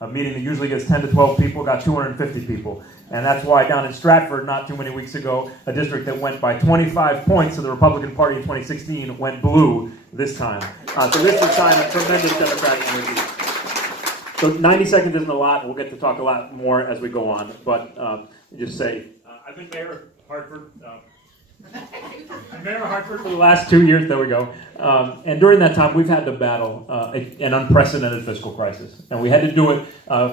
A meeting that usually gets 10 to 12 people got 250 people. And that's why down in Stratford, not too many weeks ago, a district that went by 25 points to the Republican Party in 2016 went blue this time. So this is a time of tremendous Democratic energy. So 90 seconds isn't a lot. We'll get to talk a lot more as we go on. But just say, I've been mayor of Hartford. I'm mayor of Hartford for the last 2 years. There we go. And during that time, we've had to battle an unprecedented fiscal crisis. And we had to do it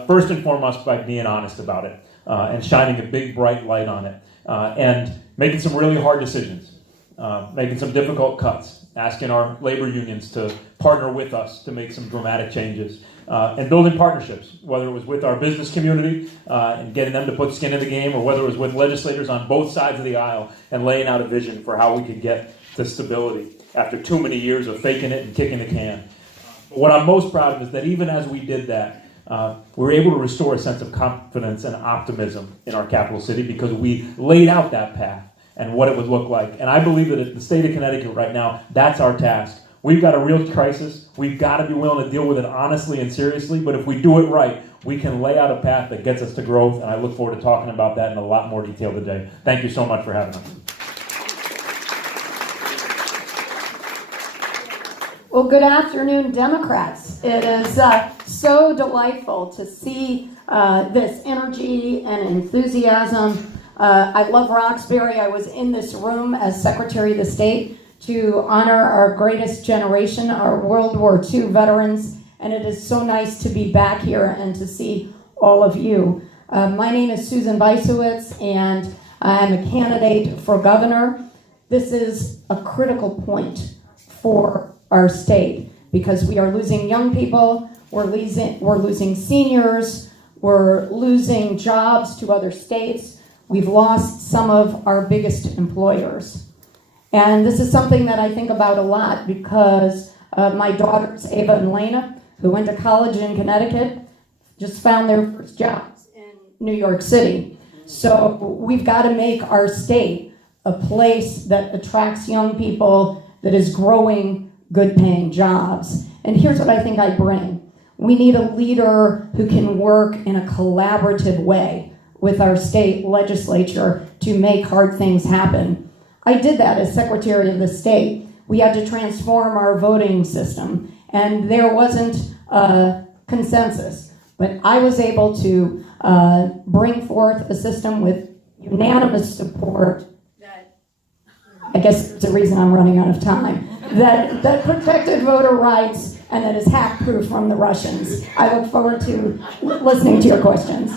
first and foremost by being honest about it and shining a big, bright light on it and making some really hard decisions, making some difficult cuts, asking our labor unions to partner with us to make some dramatic changes, and building partnerships, whether it was with our business community and getting them to put skin in the game, or whether it was with legislators on both sides of the aisle and laying out a vision for how we could get to stability after too many years of faking it and kicking the can. But what I'm most proud of is that even as we did that, we were able to restore a sense of confidence and optimism in our capital city because we laid out that path and what it would look like. And I believe that at the state of Connecticut right now, that's our task. We've got a real crisis. We've got to be willing to deal with it honestly and seriously. But if we do it right, we can lay out a path that gets us to growth. And I look forward to talking about that in a lot more detail today. Thank you so much for having us. Well, good afternoon, Democrats. It is so delightful to see this energy and enthusiasm. I love Roxbury. I was in this room as Secretary of the State to honor our greatest generation, our World War II veterans, and it is so nice to be back here and to see all of you. My name is Susan Weissowitz, and I'm a candidate for governor. This is a critical point for our state because we are losing young people, we're losing seniors, we're losing jobs to other states, we've lost some of our biggest employers. And this is something that I think about a lot because my daughters, Ava and Lena, who went to college in Connecticut, just found their first jobs in New York City. So we've got to make our state a place that attracts young people, that is growing good paying jobs. And here's what I think I bring. We need a leader who can work in a collaborative way with our state legislature to make hard things happen. I did that as Secretary of the State. We had to transform our voting system, and there wasn't a consensus. But I was able to bring forth a system with unanimous support that, I guess it's the reason I'm running out of time, that protected voter rights and that is hack-proof from the Russians. I look forward to listening to your questions.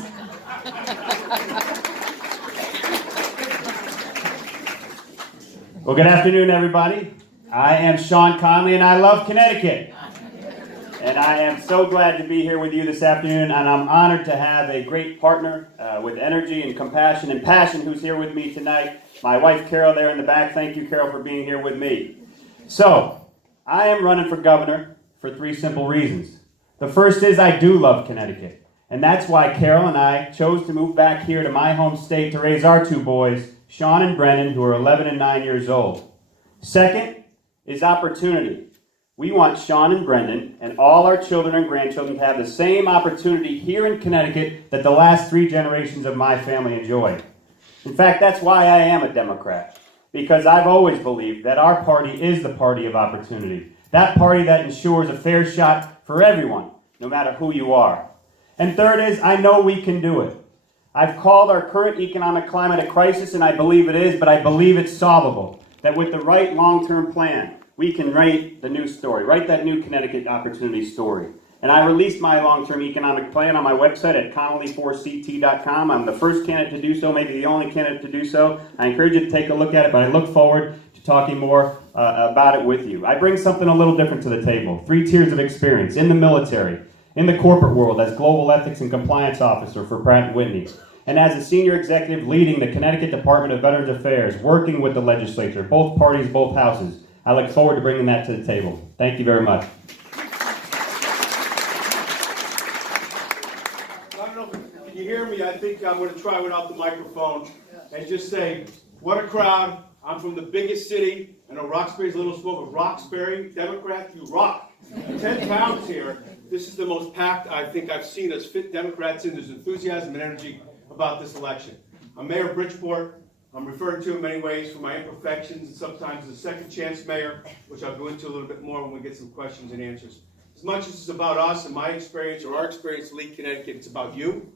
Well, good afternoon, everybody. I am Sean Conley, and I love Connecticut. And I am so glad to be here with you this afternoon, and I'm honored to have a great partner with energy and compassion and passion who's here with me tonight. My wife, Carol, there in the back. Thank you, Carol, for being here with me. So, I am running for governor for 3 simple reasons. The first is I do love Connecticut, and that's why Carol and I chose to move back here to my home state to raise our 2 boys, Sean and Brennan, who are 11 and 9 years old. Second is opportunity. We want Sean and Brendan and all our children and grandchildren to have the same opportunity here in Connecticut that the last 3 generations of my family enjoyed. In fact, that's why I am a Democrat, because I've always believed that our party is the party of opportunity, that party that ensures a fair shot for everyone, no matter who you are. And third is, I know we can do it. I've called our current economic climate a crisis, and I believe it is, but I believe it's solvable. That with the right long-term plan, we can write the new story, write that new Connecticut opportunity story. And I released my long-term economic plan on my website at connolly4ct.com. I'm the first candidate to do so, maybe the only candidate to do so. I encourage you to take a look at it, but I look forward to talking more about it with you. I bring something a little different to the table. 3 tiers of experience in the military, in the corporate world as Global Ethics and Compliance Officer for Pratt & Whitney, and as a senior executive leading the Connecticut Department of Veterans Affairs, working with the legislature, both parties, both houses. I look forward to bringing that to the table. Thank you very much. I don't know if can you hear me. I think I'm going to try without the microphone and just say, what a crowd. I'm from the biggest city. I know Roxbury's a little small, but Roxbury, Democrat, you rock. 10 pounds here. This is the most packed I think I've seen us fit Democrats in. There's enthusiasm and energy about this election. I'm Mayor of Bridgeport. I'm referred to in many ways for my imperfections and sometimes as a second chance mayor, which I'll go into a little bit more when we get some questions and answers. As much as it's about us and my experience or our experience to lead Connecticut, it's about you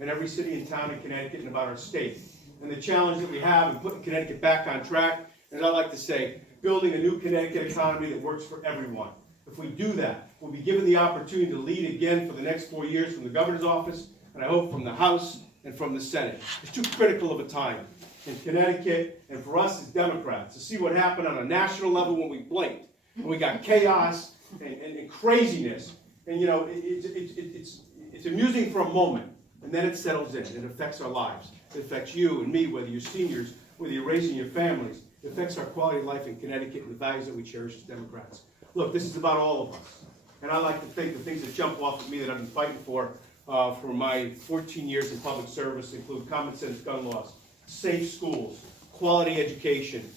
and every city and town in Connecticut and about our state. And the challenge that we have in putting Connecticut back on track, as I like to say, building a new Connecticut economy that works for everyone. If we do that, we'll be given the opportunity to lead again for the next 4 years from the governor's office, and I hope from the House and from the Senate. It's too critical of a time in Connecticut and for us as Democrats to see what happened on a national level when we blinked. And we got chaos and craziness. And you know, it's amusing for a moment, and then it settles in. It affects our lives. It affects you and me, whether you're seniors, whether you're raising your families. It affects our quality of life in Connecticut and the values that we cherish as Democrats. Look, this is about all of us. And I like to think the things that jump off at me that I've been fighting for my 14 years in public service include common sense gun laws, safe schools, quality education,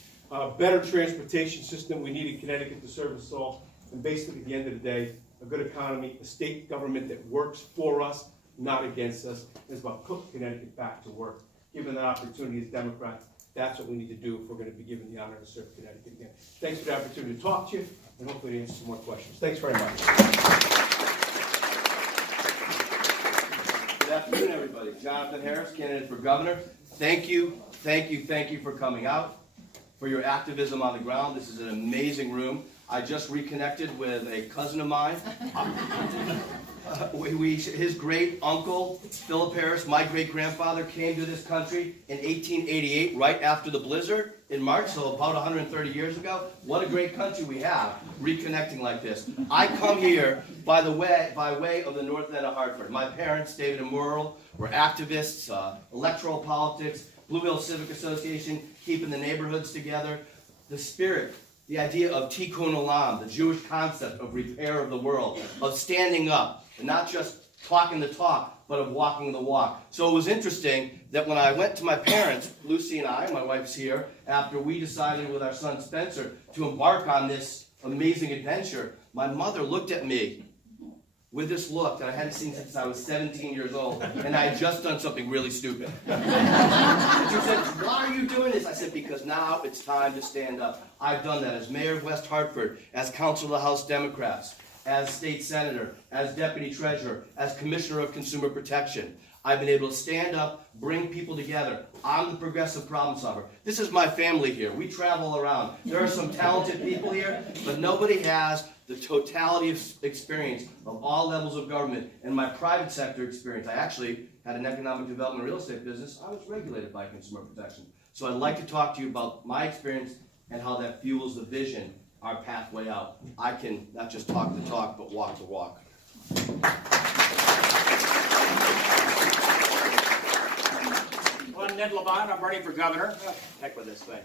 better transportation system we need in Connecticut to serve us all, and basically at the end of the day, a good economy, a state government that works for us, not against us. It's about putting Connecticut back to work. Given that opportunity as Democrats, that's what we need to do if we're going to be given the honor to serve Connecticut again. Thanks for the opportunity to talk to you, and hopefully to answer some more questions. Thanks very much. Good afternoon, everybody. Jonathan Harris, candidate for governor. Thank you for coming out, for your activism on the ground. This is an amazing room. I just reconnected with a cousin of mine. His great uncle, Philip Harris, my great grandfather, came to this country in 1888, right after the blizzard in March, so about 130 years ago. What a great country we have, reconnecting like this. I come here by way of the north end of Hartford. My parents, David and Merle, were activists, electoral politics, Blue Hill Civic Association, keeping the neighborhoods together. The spirit, the idea of tikkun olam, the Jewish concept of repair of the world, of standing up, and not just talking the talk, but of walking the walk. So it was interesting that when I went to my parents, Lucy and I, my wife's here, after we decided with our son Spencer to embark on this amazing adventure, my mother looked at me with this look that I hadn't seen since I was 17 years old, and I had just done something really stupid. And she said, "Why are you doing this?" I said, "Because now it's time to stand up." I've done that as mayor of West Hartford, as council of the House Democrats, as state senator, as deputy treasurer, as commissioner of consumer protection. I've been able to stand up, bring people together. I'm the progressive problem solver. This is my family here. We travel around. There are some talented people here, but nobody has the totality of experience of all levels of government and my private sector experience. I actually had an economic development real estate business. I was regulated by consumer protection. So I'd like to talk to you about my experience and how that fuels the vision, our pathway out. I can not just talk the talk, but walk the walk. Well, I'm Ned Levant. I'm running for governor. Heck with this thing.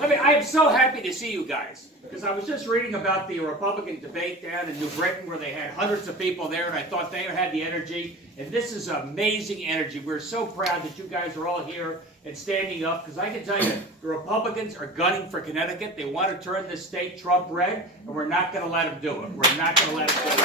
I am so happy to see you guys, because I was just reading about the Republican debate down in New Britain where they had hundreds of people there, and I thought they had the energy, and this is amazing energy. We're so proud that you guys are all here and standing up, because I can tell you, the Republicans are gunning for Connecticut. They want to turn this state Trump red, and we're not going to let them do it. We're not going to let them do it.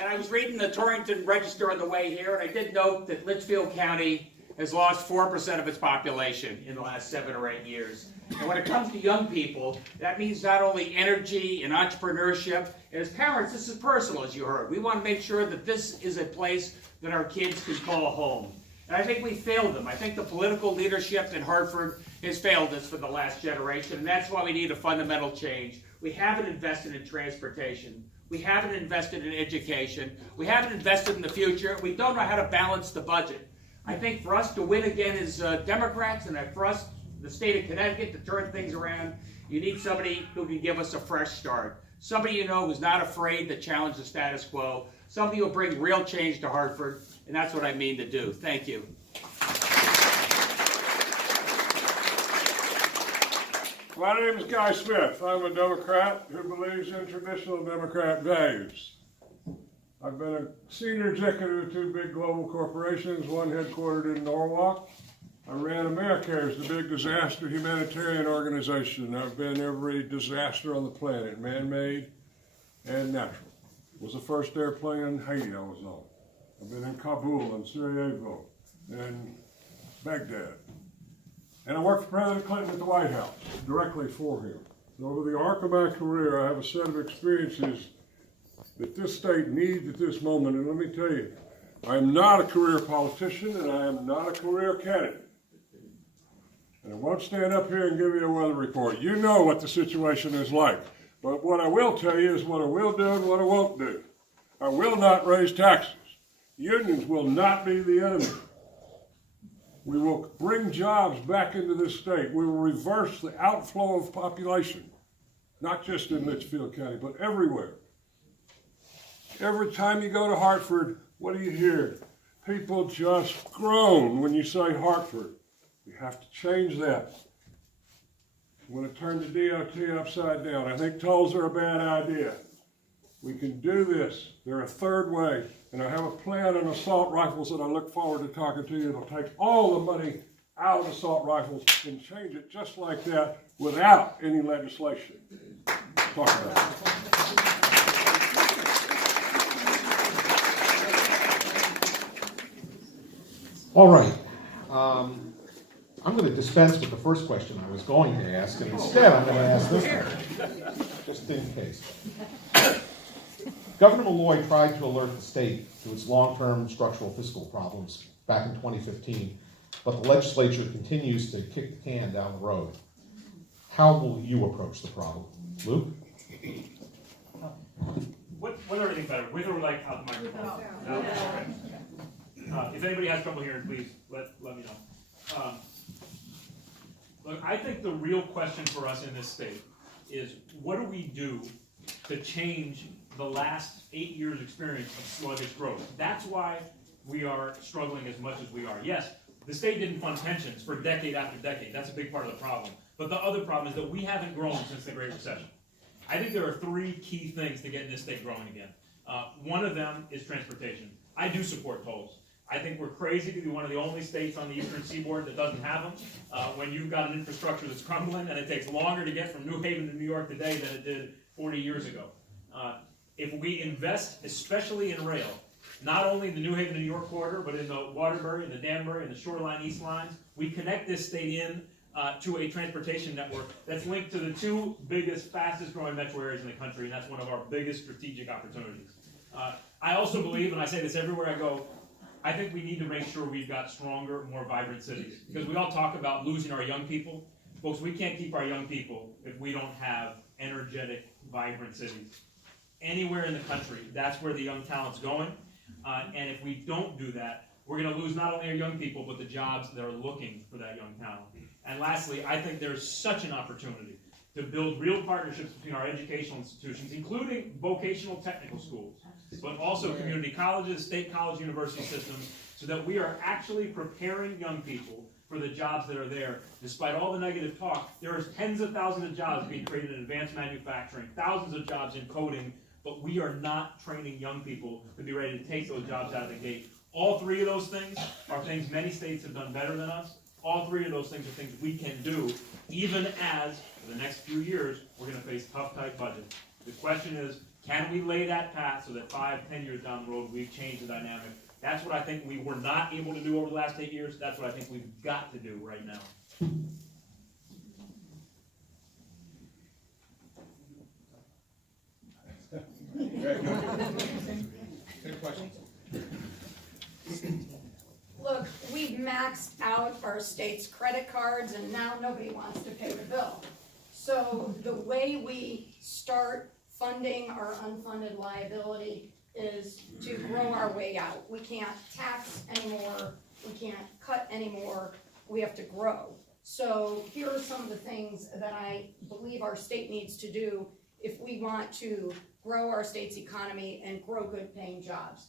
I was reading the Torrington Register on the way here, and I did note that Litchfield County has lost 4% of its population in the last 7 or 8 years. And when it comes to young people, that means not only energy and entrepreneurship, and as parents, this is personal, as you heard. We want to make sure that this is a place that our kids can call home. And I think we failed them. I think the political leadership in Hartford has failed us for the last generation, and that's why we need a fundamental change. We haven't invested in transportation. We haven't invested in education. We haven't invested in the future. We don't know how to balance the budget. I think for us to win again as Democrats, and for us, the state of Connecticut, to turn things around, you need somebody who can give us a fresh start. Somebody you know who's not afraid to challenge the status quo. Somebody who will bring real change to Hartford, and that's what I mean to do. Thank you. My name is Guy Smith. I'm a Democrat who believes in traditional Democrat values. I've been a senior executive of 2 big global corporations, one headquartered in Norwalk, I ran AmeriCares, the big disaster humanitarian organization. I've been every disaster on the planet, man-made and natural. Was the first airplane in Haiti I was on. I've been in Kabul and Sarajevo and Baghdad. And I worked for President Clinton at the White House, directly for him. So over the arc of my career, I have a set of experiences that this state needs at this moment. And let me tell you, I am not a career politician and I am not a career candidate. And I won't stand up here and give you a weather report. You know what the situation is like. But what I will tell you is what I will do and what I won't do. I will not raise taxes. Unions will not be the enemy. We will bring jobs back into this state. We will reverse the outflow of population, not just in Litchfield County, but everywhere. Every time you go to Hartford, what do you hear? People just groan when you say Hartford. We have to change that. I'm going to turn the DOT upside down. I think tolls are a bad idea. We can do this. They're a third way. And I have a plan on assault rifles that I look forward to talking to you. It'll take all the money out of assault rifles and change it just like that without any legislation. Talk about it. All right. I'm going to dispense with the first question I was going to ask, and instead I'm going to ask this one, just in case. Governor Malloy tried to alert the state to its long-term structural fiscal problems back in 2015, but the legislature continues to kick the can down the road. How will you approach the problem? Luke? Whether everything better, with or without the microphone? No? Okay. If anybody has trouble hearing, please let me know. Look, I think the real question for us in this state is what do we do to change the last 8 years' experience of sluggish growth? That's why we are struggling as much as we are. Yes, the state didn't fund pensions for decade after decade. That's a big part of the problem. But the other problem is that we haven't grown since the Great Recession. I think there are three key things to getting this state growing again. One of them is transportation. I do support tolls. I think we're crazy to be one of the only states on the eastern seaboard that doesn't have them. When you've got an infrastructure that's crumbling and it takes longer to get from New Haven to New York today than it did 40 years ago. If we invest, especially in rail, not only in the New Haven to New York corridor, but in the Waterbury and the Danbury and the Shoreline East lines, we connect this state in to a transportation network that's linked to the two biggest, fastest growing metro areas in the country, and that's one of our biggest strategic opportunities. I also believe, and I say this everywhere I go, I think we need to make sure we've got stronger, more vibrant cities. Because we all talk about losing our young people. Folks, we can't keep our young people if we don't have energetic, vibrant cities. Anywhere in the country, that's where the young talent's going. And if we don't do that, we're going to lose not only our young people, but the jobs that are looking for that young talent. And lastly, I think there's such an opportunity to build real partnerships between our educational institutions, including vocational technical schools, but also community colleges, state college, university systems, so that we are actually preparing young people for the jobs that are there. Despite all the negative talk, there are tens of thousands of jobs being created in advanced manufacturing, thousands of jobs in coding, but we are not training young people to be ready to take those jobs out of the gate. All three of those things are things many states have done better than us. All three of those things are things we can do, even as, for the next few years, we're going to face tough, tight budgets. The question is, can we lay that path so that 5-10 years down the road, we've changed the dynamic? That's what I think we were not able to do over the last 8 years. That's what I think we've got to do right now. Good questions. Look, we've maxed out our state's credit cards and now nobody wants to pay the bill. So the way we start funding our unfunded liability is to grow our way out. We can't tax anymore, we can't cut anymore, we have to grow. So here are some of the things that I believe our state needs to do if we want to grow our state's economy and grow good paying jobs.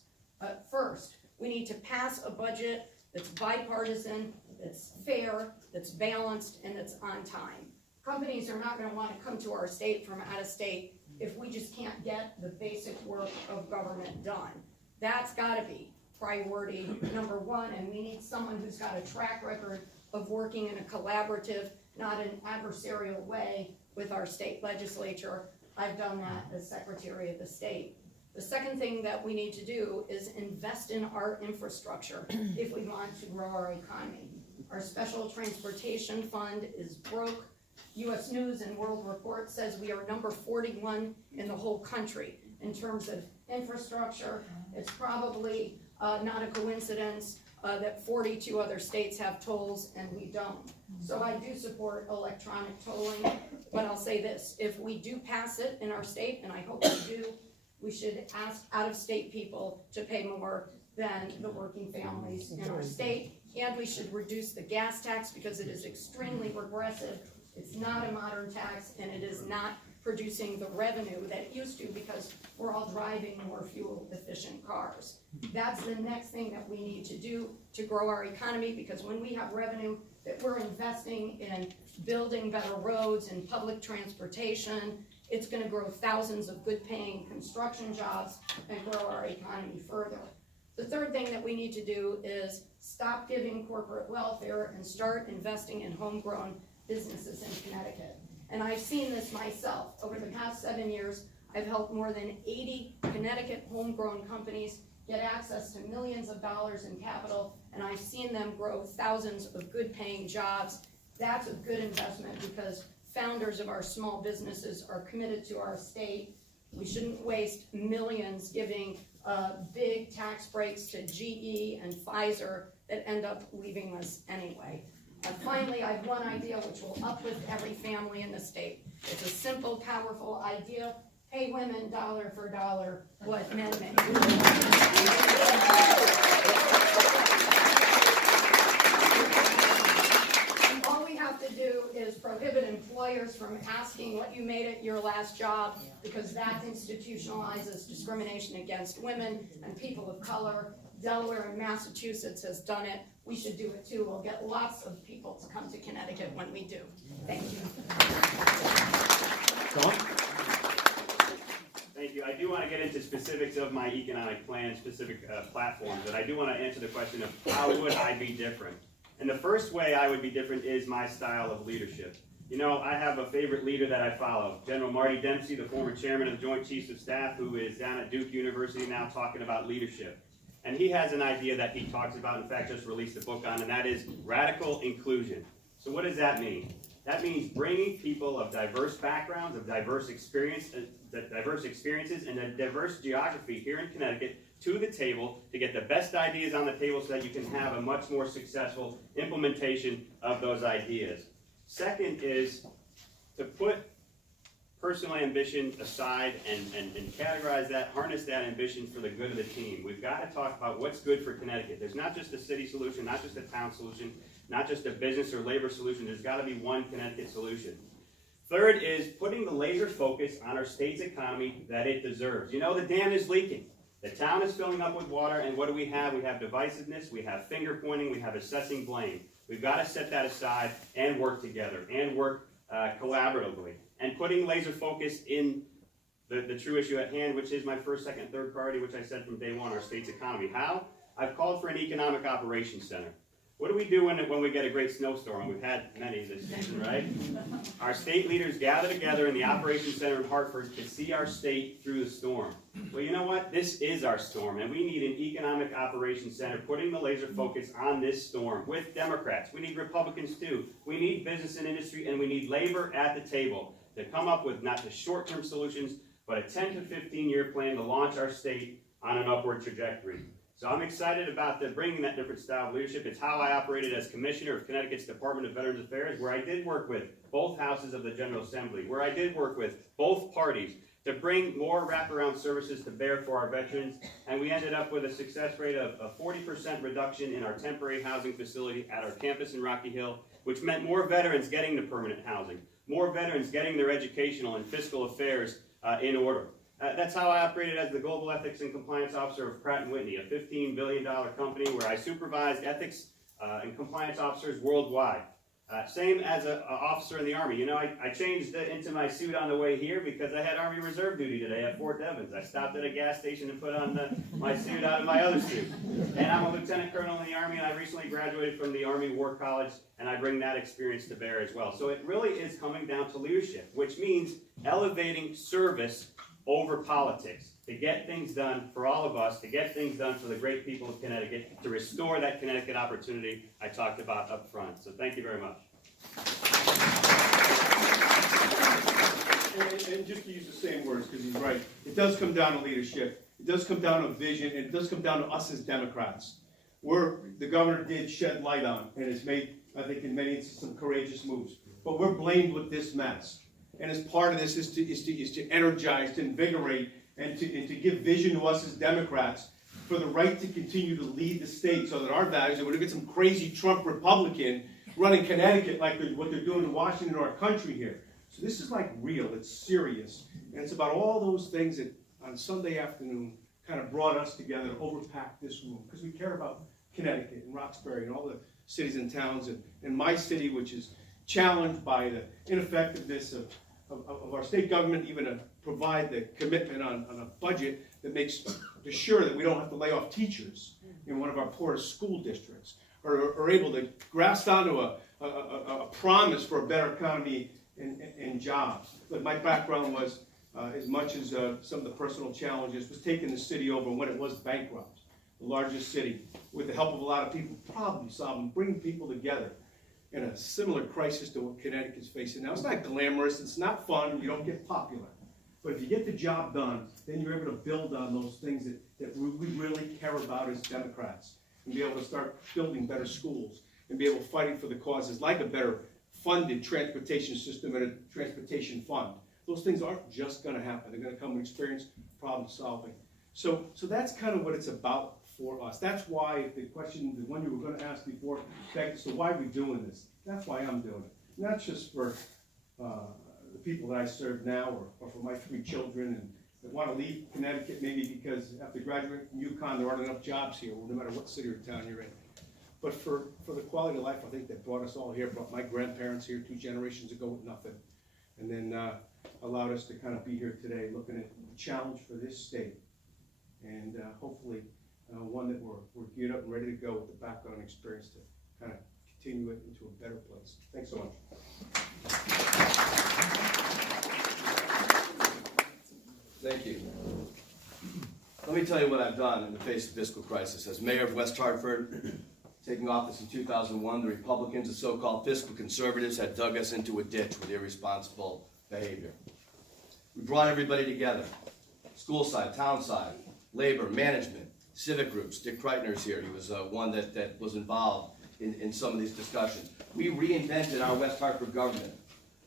First, we need to pass a budget that's bipartisan, that's fair, that's balanced, and that's on time. Companies are not going to want to come to our state from out of state if we just can't get the basic work of government done. That's got to be priority number one, and we need someone who's got a track record of working in a collaborative, not an adversarial way with our state legislature. I've done that as Secretary of the State. The second thing that we need to do is invest in our infrastructure if we want to grow our economy. Our special transportation fund is broke. U.S. News and World Report says we are number 41 in the whole country in terms of infrastructure. It's probably not a coincidence that 42 other states have tolls and we don't. So I do support electronic tolling, but I'll say this, if we do pass it in our state, and I hope we do, we should ask out-of-state people to pay more than the working families in our state, and we should reduce the gas tax because it is extremely regressive. It's not a modern tax, and it is not producing the revenue that it used to because we're all driving more fuel-efficient cars. That's the next thing that we need to do to grow our economy, because when we have revenue that we're investing in building better roads and public transportation, it's going to grow thousands of good-paying construction jobs and grow our economy further. The third thing that we need to do is stop giving corporate welfare and start investing in homegrown businesses in Connecticut. And I've seen this myself. Over the past 7 years, I've helped more than 80 Connecticut homegrown companies get access to millions of dollars in capital, and I've seen them grow thousands of good-paying jobs. That's a good investment because founders of our small businesses are committed to our state. We shouldn't waste millions giving big tax breaks to GE and Pfizer that end up leaving us anyway. Finally, I have one idea which will uplift every family in the state. It's a simple, powerful idea. Pay women dollar for dollar what men make. All we have to do is prohibit employers from asking what you made at your last job, because that institutionalizes discrimination against women and people of color. Delaware and Massachusetts has done it. We should do it too. We'll get lots of people to come to Connecticut when we do. Thank you. Sean? Thank you. I do want to get into specifics of my economic plan, specific platforms, but I do want to answer the question of how would I be different? And the first way I would be different is my style of leadership. You know, I have a favorite leader that I follow, General Marty Dempsey, the former chairman of the Joint Chiefs of Staff, who is down at Duke University now talking about leadership. And he has an idea that he talks about, in fact, just released a book on, and that is radical inclusion. So what does that mean? That means bringing people of diverse backgrounds, of diverse experiences, and a diverse geography here in Connecticut to the table to get the best ideas on the table so that you can have a much more successful implementation of those ideas. Second is to put personal ambition aside and categorize that, harness that ambition for the good of the team. We've got to talk about what's good for Connecticut. There's not just a city solution, not just a town solution, not just a business or labor solution. There's got to be one Connecticut solution. Third is putting the laser focus on our state's economy that it deserves. You know, the dam is leaking. The town is filling up with water, and what do we have? We have divisiveness, we have finger pointing, we have assessing blame. We've got to set that aside and work together and work collaboratively. And putting laser focus in the true issue at hand, which is my first, second, third priority, which I said from day one, our state's economy. How? I've called for an economic operations center. What do we do when we get a great snowstorm? And we've had many this season, right? Our state leaders gather together in the operations center in Hartford to see our state through the storm. Well, you know what? This is our storm, and we need an economic operations center putting the laser focus on this storm with Democrats. We need Republicans too. We need business and industry, and we need labor at the table to come up with not just short-term solutions, but a 10 to 15-year plan to launch our state on an upward trajectory. So I'm excited about bringing that different style of leadership. It's how I operated as Commissioner of Connecticut's Department of Veterans Affairs, where I did work with both houses of the General Assembly, where I did work with both parties to bring more wraparound services to bear for our veterans, and we ended up with a success rate of a 40% reduction in our temporary housing facility at our campus in Rocky Hill, which meant more veterans getting to permanent housing, more veterans getting their educational and fiscal affairs in order. That's how I operated as the Global Ethics and Compliance Officer of Pratt & Whitney, a $15 billion company where I supervised ethics and compliance officers worldwide. Same as an officer in the Army. You know, I changed into my suit on the way here because I had Army Reserve duty today at Fort Devens. I stopped at a gas station and put on my suit out of my other suit. And I'm a lieutenant colonel in the Army, and I recently graduated from the Army War College, and I bring that experience to bear as well. So it really is coming down to leadership, which means elevating service over politics, to get things done for all of us, to get things done for the great people of Connecticut, to restore that Connecticut opportunity I talked about up front. So thank you very much. And just to use the same words, because he's right, it does come down to leadership. It does come down to vision, and it does come down to us as Democrats. The governor did shed light on, and has made, I think, in many instances, some courageous moves. But we're blamed with this mess. And as part of this is to energize, to invigorate, and to give vision to us as Democrats for the right to continue to lead the state so that our values, and we're going to get some crazy Trump Republican running Connecticut like what they're doing in Washington or our country here. So this is like real, it's serious. And it's about all those things that on Sunday afternoon kind of brought us together to overpack this room because we care about Connecticut and Roxbury and all the cities and towns and my city, which is challenged by the ineffectiveness of our state government, even to provide the commitment on a budget that makes sure that we don't have to lay off teachers in one of our poorest school districts, or are able to grasp onto a promise for a better economy and jobs. But my background was, as much as some of the personal challenges, was taking the city over when it was bankrupt, the largest city, with the help of a lot of people, problem solving, bringing people together in a similar crisis to what Connecticut's facing now. It's not glamorous, it's not fun, you don't get popular. But if you get the job done, then you're able to build on those things that we really care about as Democrats, and be able to start building better schools, and be able to fight for the causes like a better funded transportation system and a transportation fund. Those things aren't just going to happen. They're going to come with experience, problem solving. So that's kind of what it's about for us. That's why the question, the one you were going to ask before, begs to why are we doing this? That's why I'm doing it. Not just for the people that I serve now, or for my 3 children and that want to leave Connecticut maybe because after graduating from UConn there aren't enough jobs here, no matter what city or town you're in. But for the quality of life, I think that brought us all here, brought my grandparents here 2 generations ago with nothing, and then allowed us to kind of be here today looking at the challenge for this state, and hopefully one that we're geared up and ready to go with the background and experience to kind of continue it into a better place. Thanks so much. Thank you. Let me tell you what I've done in the face of fiscal crisis. As mayor of West Hartford, taking office in 2001, the Republicans, the so-called fiscal conservatives, had dug us into a ditch with irresponsible behavior. We brought everybody together, school side, town side, labor, management, civic groups. Dick Kreitner's here. He was one that was involved in some of these discussions. We reinvented our West Hartford government,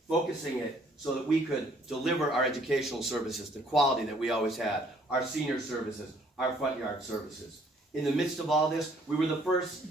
focusing it so that we could deliver our educational services, the quality that we always had, our senior services, our front yard services. In the midst of all this, we were the first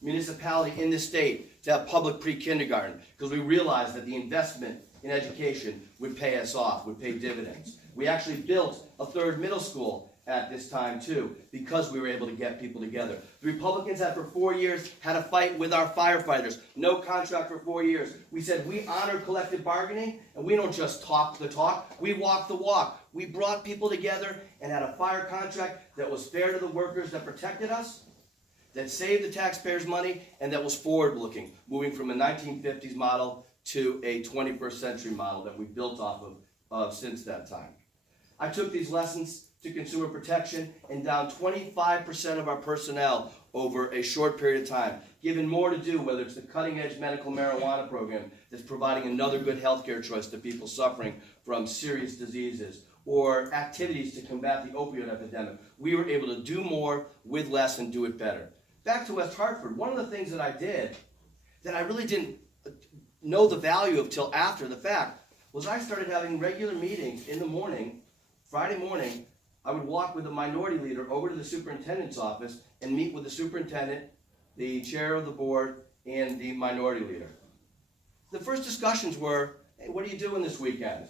municipality in the state to have public pre-kindergarten because we realized that the investment in education would pay us off, would pay dividends. We actually built a 3rd middle school at this time too, because we were able to get people together. The Republicans had for 4 years had a fight with our firefighters. No contract for 4 years. We said we honor collective bargaining, and we don't just talk the talk, we walk the walk. We brought people together and had a fire contract that was fair to the workers, that protected us, that saved the taxpayers money, and that was forward-looking, moving from a 1950s model to a 21st century model that we built off of since that time. I took these lessons to consumer protection and down 25% of our personnel over a short period of time, given more to do, whether it's the cutting-edge medical marijuana program that's providing another good healthcare choice to people suffering from serious diseases, or activities to combat the opioid epidemic. We were able to do more with less and do it better. Back to West Hartford, one of the things that I did that I really didn't know the value of till after the fact was I started having regular meetings in the morning, Friday morning. I would walk with the minority leader over to the superintendent's office and meet with the superintendent, the chair of the board, and the minority leader. The first discussions were, hey, what are you doing this weekend?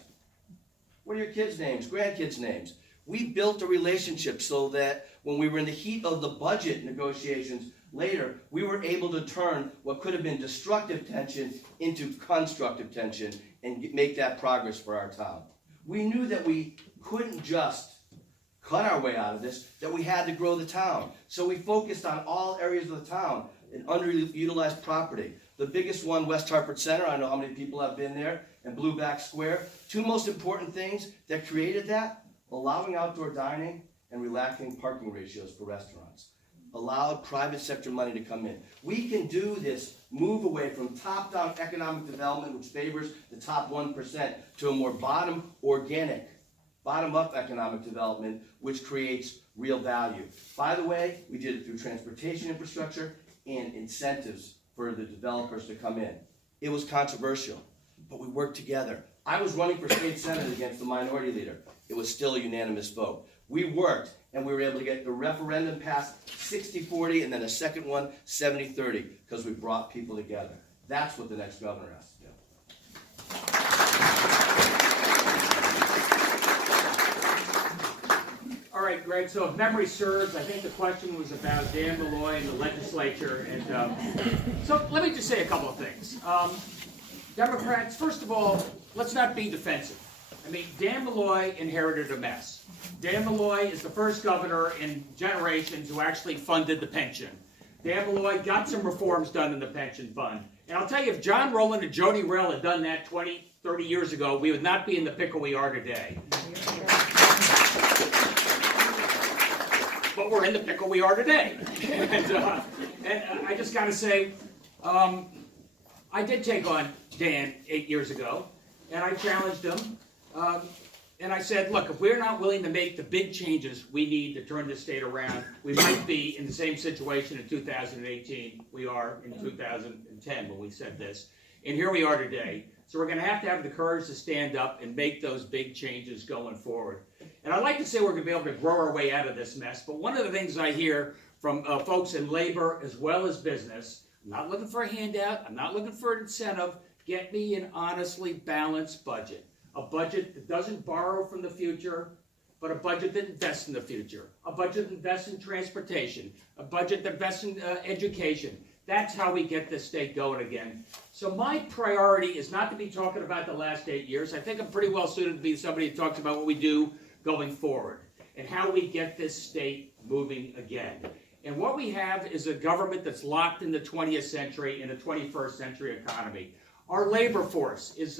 What are your kids' names, grandkids' names? We built a relationship so that when we were in the heat of the budget negotiations Later, we were able to turn what could have been destructive tension into constructive tension and make that progress for our town. We knew that we couldn't just cut our way out of this, that we had to grow the town. So we focused on all areas of the town and underutilized property. The biggest one, West Hartford Center, I know how many people have been there, and Blueback Square. Two most important things that created that: allowing outdoor dining and relaxing parking ratios for restaurants. Allowed private sector money to come in. We can do this move away from top-down economic development, which favors the top 1%, to a more bottom-up economic development, which creates real value. By the way, we did it through transportation infrastructure and incentives for the developers to come in. It was controversial, but we worked together. I was running for state senate against the minority leader. It was still a unanimous vote. We worked, and we were able to get the referendum passed 60-40, and then a second one 70-30, because we brought people together. That's what the next governor has to do. All right, Greg, so if memory serves, I think the question was about Dan Malloy and the legislature. And so let me just say a couple of things. Democrats, first of all, let's not be defensive. I mean, Dan Malloy inherited a mess. Dan Malloy is the first governor in generations who actually funded the pension. Dan Malloy got some reforms done in the pension fund. And I'll tell you, if John Rowland and Jody Rell had done that 20, 30 years ago, we would not be in the pickle we are today. But we're in the pickle we are today. And I just got to say, I did take on Dan 8 years ago, and I challenged him. And I said, look, if we're not willing to make the big changes we need to turn this state around, we might be in the same situation in 2018 we are in 2010 when we said this. And here we are today. So we're going to have the courage to stand up and make those big changes going forward. And I'd like to say we're going to be able to grow our way out of this mess. But one of the things I hear from folks in labor as well as business, I'm not looking for a handout. I'm not looking for an incentive. Get me an honestly balanced budget. A budget that doesn't borrow from the future, but a budget that invests in the future. A budget that invests in transportation. A budget that invests in education. That's how we get this state going again. So my priority is not to be talking about the last 8 years. I think I'm pretty well suited to be somebody who talks about what we do going forward and how we get this state moving again. And what we have is a government that's locked in the 20th century in a 21st century economy. Our labor force is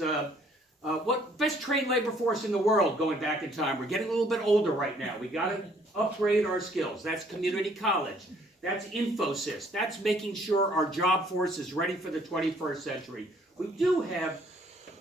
what best trained labor force in the world going back in time. We're getting a little bit older right now. We got to upgrade our skills. That's community college. That's Infosys. That's making sure our job force is ready for the 21st century. We do have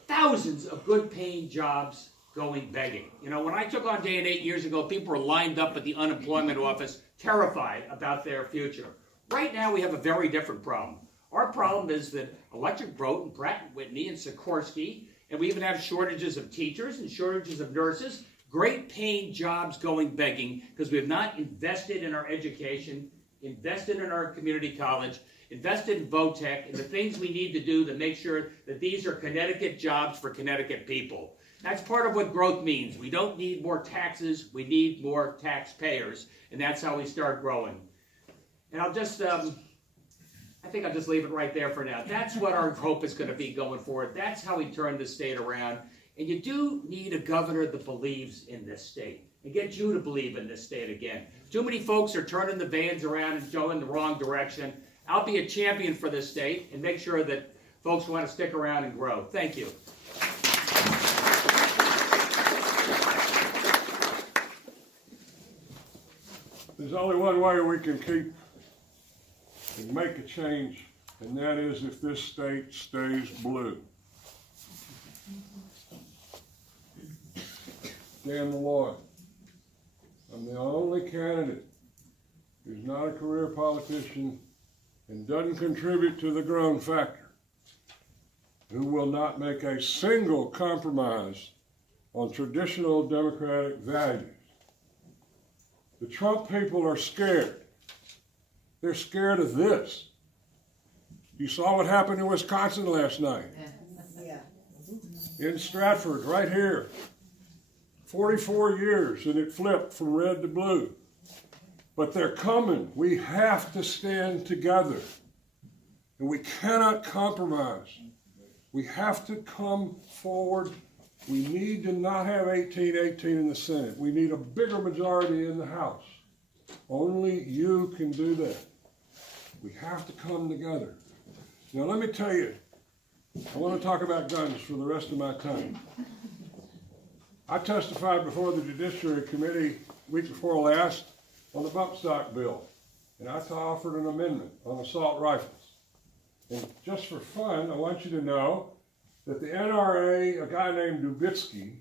thousands of good paying jobs going begging. You know, when I took on Dan 8 years ago, people were lined up at the unemployment office, terrified about their future. Right now, we have a very different problem. Our problem is that Electric Boat and Pratt & Whitney and Sikorsky, and we even have shortages of teachers and shortages of nurses, great paying jobs going begging because we have not invested in our education, invested in our community college, invested in VOTEC, and the things we need to do to make sure that these are Connecticut jobs for Connecticut people. That's part of what growth means. We don't need more taxes, we need more taxpayers, and that's how we start growing. And I'll just, I think I'll just leave it right there for now. That's what our hope is going to be going forward. That's how we turn this state around. And you do need a governor that believes in this state and get you to believe in this state again. Too many folks are turning the vans around and going the wrong direction. I'll be a champion for this state and make sure that folks want to stick around and grow. Thank you. There's only one way we can keep and make a change, and that is if this state stays blue. Dan Malloy, I'm the only candidate who's not a career politician and doesn't contribute to the grown factor, who will not make a single compromise on traditional Democratic values. The Trump people are scared. They're scared of this. You saw what happened in Wisconsin last night. In Stratford, right here. 44 years, and it flipped from red to blue. But they're coming. We have to stand together. And we cannot compromise. We have to come forward. We need to not have 18-18 in the Senate. We need a bigger majority in the House. Only you can do that. We have to come together. Now let me tell you, I want to talk about guns for the rest of my time. I testified before the Judiciary Committee week before last on the bump stock bill, and I offered an amendment on assault rifles. And just for fun, I want you to know that the NRA, a guy named Dubitsky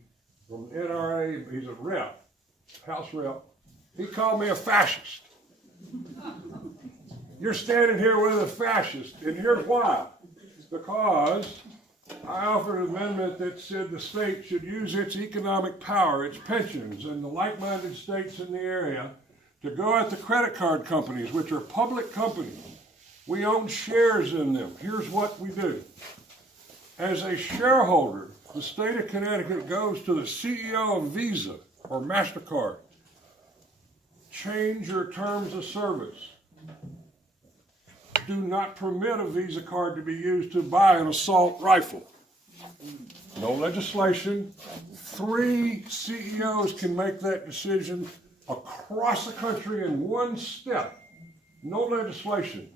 from the NRA, he's a rep, House rep, he called me a fascist. You're standing here with a fascist, and here's why. Because I offered an amendment that said the state should use its economic power, its pensions, and the like-minded states in the area to go at the credit card companies, which are public companies. We own shares in them. Here's what we do. As a shareholder, the state of Connecticut goes to the CEO of Visa or MasterCard. Change your terms of service. Do not permit a Visa card to be used to buy an assault rifle. No legislation. 3 CEOs can make that decision across the country in one step. No legislation.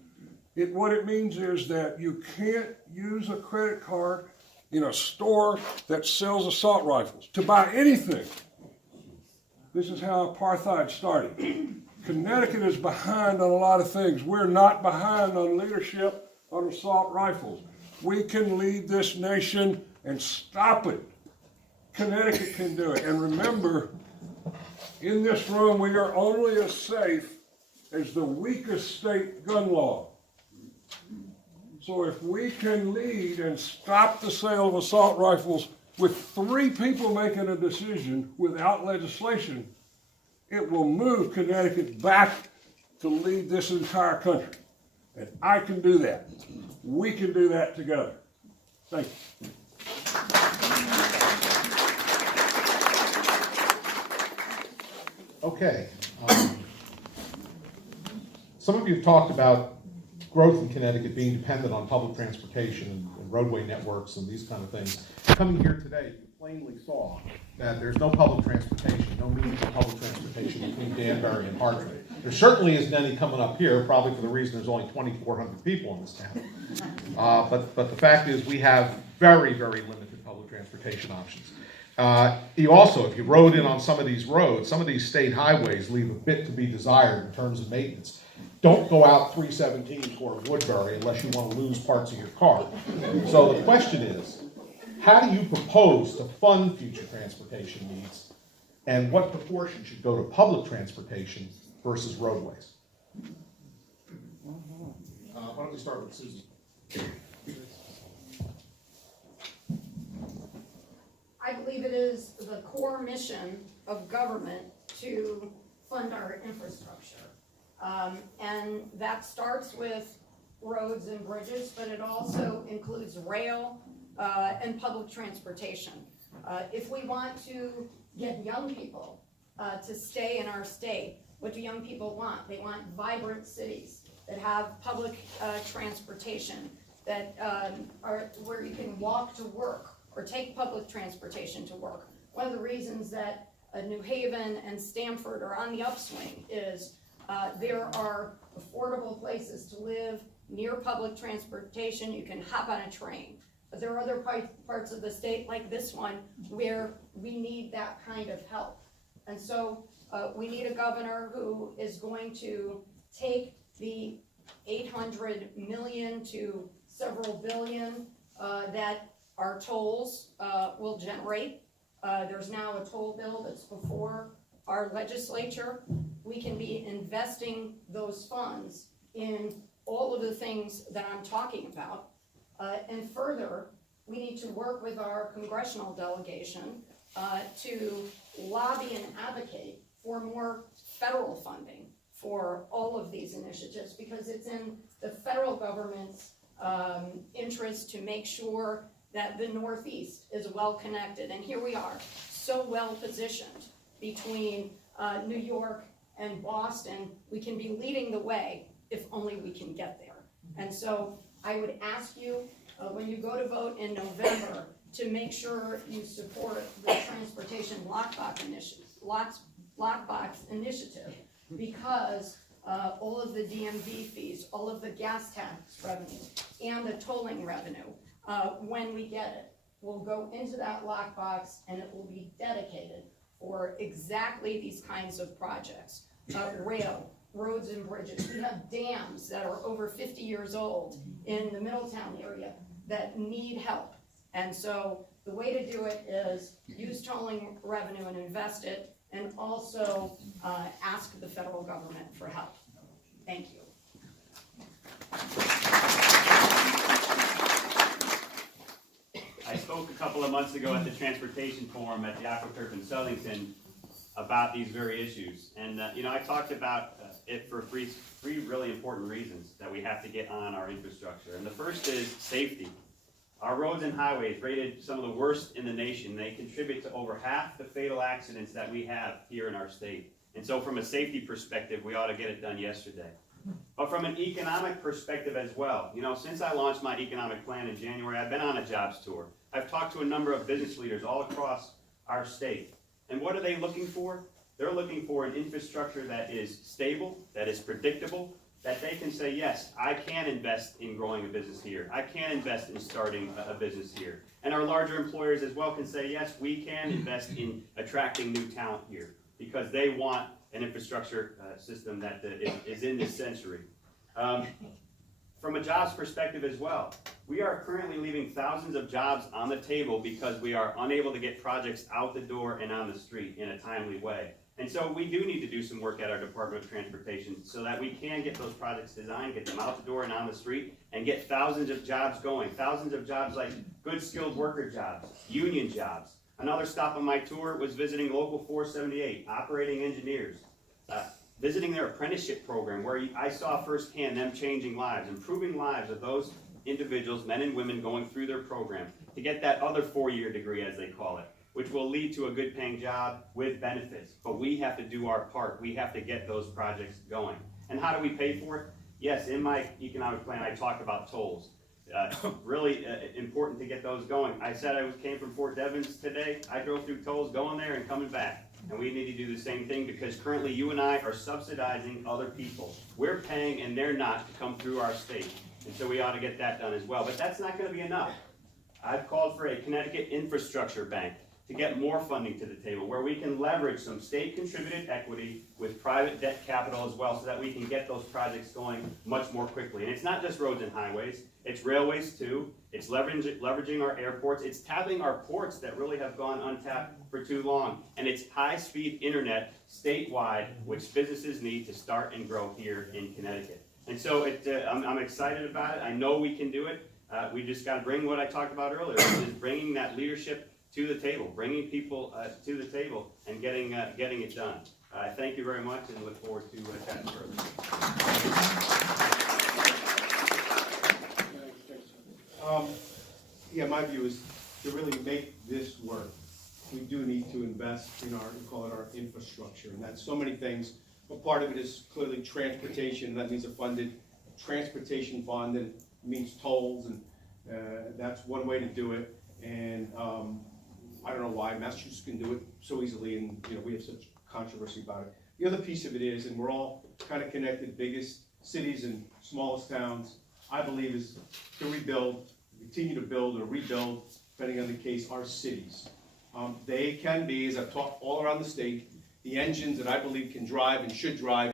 What it means is that you can't use a credit card in a store that sells assault rifles to buy anything. This is how apartheid started. Connecticut is behind on a lot of things. We're not behind on leadership on assault rifles. We can lead this nation and stop it. Connecticut can do it. And remember, in this room, we are only as safe as the weakest state gun law. So if we can lead and stop the sale of assault rifles with 3 people making a decision without legislation, it will move Connecticut back to lead this entire country. And I can do that. We can do that together. Thank you. Okay. Some of you have talked about growth in Connecticut being dependent on public transportation and roadway networks and these kind of things. Coming here today, you plainly saw that there's no public transportation, no meaningful public transportation between Danbury and Hartford. There certainly isn't any coming up here, probably for the reason there's only 2,400 people in this town. But the fact is we have very, very limited public transportation options. You also, if you rode in on some of these roads, some of these state highways leave a bit to be desired in terms of maintenance. Don't go out 317 toward Woodbury unless you want to lose parts of your car. So the question is, how do you propose to fund future transportation needs, and what proportion should go to public transportation versus roadways? Why don't we start with Susan? I believe it is the core mission of government to fund our infrastructure. And that starts with roads and bridges, but it also includes rail and public transportation. If we want to get young people to stay in our state, what do young people want? They want vibrant cities that have public transportation, that are where you can walk to work or take public transportation to work. One of the reasons that New Haven and Stamford are on the upswing is there are affordable places to live near public transportation. You can hop on a train. But there are other parts of the state, like this one, where we need that kind of help. And so we need a governor who is going to take the 800 million to several billion that our tolls will generate. There's now a toll bill that's before our legislature. We can be investing those funds in all of the things that I'm talking about. And further, we need to work with our congressional delegation to lobby and advocate for more federal funding for all of these initiatives, because it's in the federal government's interest to make sure that the Northeast is well connected. And here we are, so well positioned between New York and Boston, we can be leading the way if only we can get there. And so I would ask you, when you go to vote in November, to make sure you support the transportation lockbox initiative, because all of the DMV fees, all of the gas tax revenue, and the tolling revenue, when we get it, will go into that lockbox, and it will be dedicated for exactly these kinds of projects. Rail, roads and bridges. We have dams that are over 50 years old in the Middletown area that need help. And so the way to do it is use tolling revenue and invest it, and also ask the federal government for help. Thank you. I spoke a couple of months ago at the Transportation Forum at the AquaTurf in Southington about these very issues. And, I talked about it for three really important reasons that we have to get on our infrastructure. And the first is safety. Our roads and highways, rated some of the worst in the nation, they contribute to over half the fatal accidents that we have here in our state. And so from a safety perspective, we ought to get it done yesterday. But from an economic perspective as well, since I launched my economic plan in January, I've been on a jobs tour. I've talked to a number of business leaders all across our state. And what are they looking for? They're looking for an infrastructure that is stable, that is predictable, that they can say, yes, I can invest in growing a business here. I can invest in starting a business here. And our larger employers as well can say, yes, we can invest in attracting new talent here, because they want an infrastructure system that is in this century. From a jobs perspective as well, we are currently leaving thousands of jobs on the table because we are unable to get projects out the door and on the street in a timely way. And so we do need to do some work at our Department of Transportation so that we can get those projects designed, get them out the door and on the street, and get thousands of jobs going. Thousands of jobs like good skilled worker jobs, union jobs. Another stop on my tour was visiting Local 478, operating engineers, visiting their apprenticeship program, where I saw firsthand them changing lives, improving lives of those individuals, men and women, going through their program to get that other 4-year degree, as they call it, which will lead to a good paying job with benefits. But we have to do our part. We have to get those projects going. And how do we pay for it? Yes, in my economic plan, I talk about tolls. Really important to get those going. I said I came from Fort Devens today. I drove through tolls going there and coming back. And we need to do the same thing, because currently you and I are subsidizing other people. We're paying and they're not to come through our state. And so we ought to get that done as well. But that's not going to be enough. I've called for a Connecticut infrastructure bank to get more funding to the table, where we can leverage some state contributed equity with private debt capital as well, so that we can get those projects going much more quickly. And it's not just roads and highways, it's railways too. It's leveraging our airports. It's tapping our ports that really have gone untapped for too long. And it's high-speed internet statewide, which businesses need to start and grow here in Connecticut. And so I'm excited about it. I know we can do it. We just got to bring what I talked about earlier, which is bringing that leadership to the table, bringing people to the table and getting it done. Thank you very much, and look forward to chatting further. Yeah, my view is to really make this work, we do need to invest in our, we call it our infrastructure, and that's so many things. But part of it is clearly transportation. That means a funded transportation fund, and it means tolls, and that's one way to do it. And I don't know why Massachusetts can do it so easily, and we have such controversy about it. The other piece of it is, and we're all kind of connected, biggest cities and smallest towns, I believe, is to rebuild, continue to build or rebuild, depending on the case, our cities. They can be, as I've talked all around the state, the engines that I believe can drive and should drive